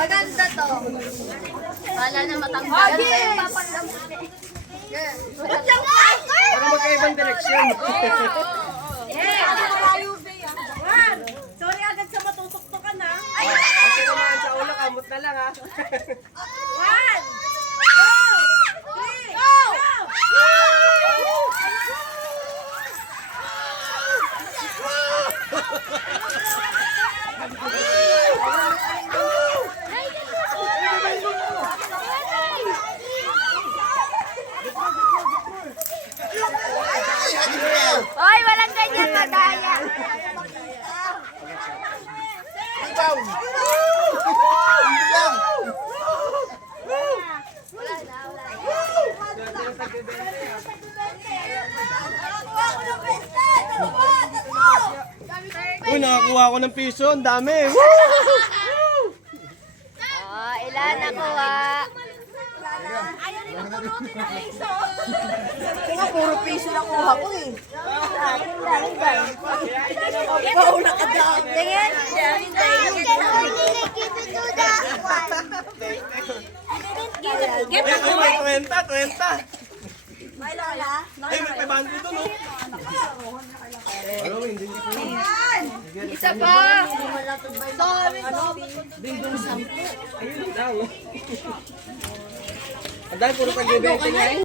Maganda to. Wala na matanggal. Para magkaibang direksyon. Sorry agad sa matutuktukan ha. Kasi naman sa ulo, kamot na lang ha. 1, 2, 3, go! Hoy, walang ganyan madaya. Uy, nakakuha ako ng piso. Ang dami. Oh, ilan nakuha? Kaya puro piso lang kuha ko eh. Ikaw nakadami. Tingin. Get Ay, may 20. May lola? Ay, may 500 doon, oh. Ano, hindi ko. Isa pa. Ayun lang. Ang dahil puro pag-ibente ngayon.